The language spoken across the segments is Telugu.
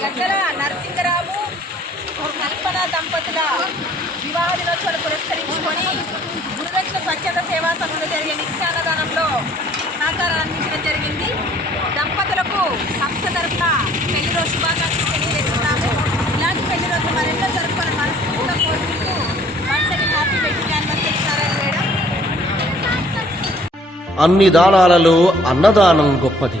గద్దల నరసింహరావు కల్పన దంపతుల వివాహ దినోత్సవాలు పురస్కరించుకొని గురుదక్షిణ స్వచ్ఛంద సేవా సంస్థ జరిగే నిత్యాన్నదానంలో సహకారం అందించడం జరిగింది. దంపతులకు సంస్థ తరఫున పెళ్ళి రోజు శుభాకాంక్షలు తెలియజేస్తున్నాము. ఇలాంటి పెళ్ళి రోజు మరెన్నో జరుపుకోవాలని మనస్ఫూర్తిగా కోరుకుంటూ హ్యాపీ వెడ్డింగ్ మేడం. అన్ని దానాలలో అన్నదానం గొప్పది.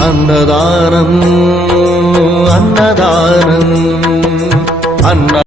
అన్నదానం అన్నదానం అన్న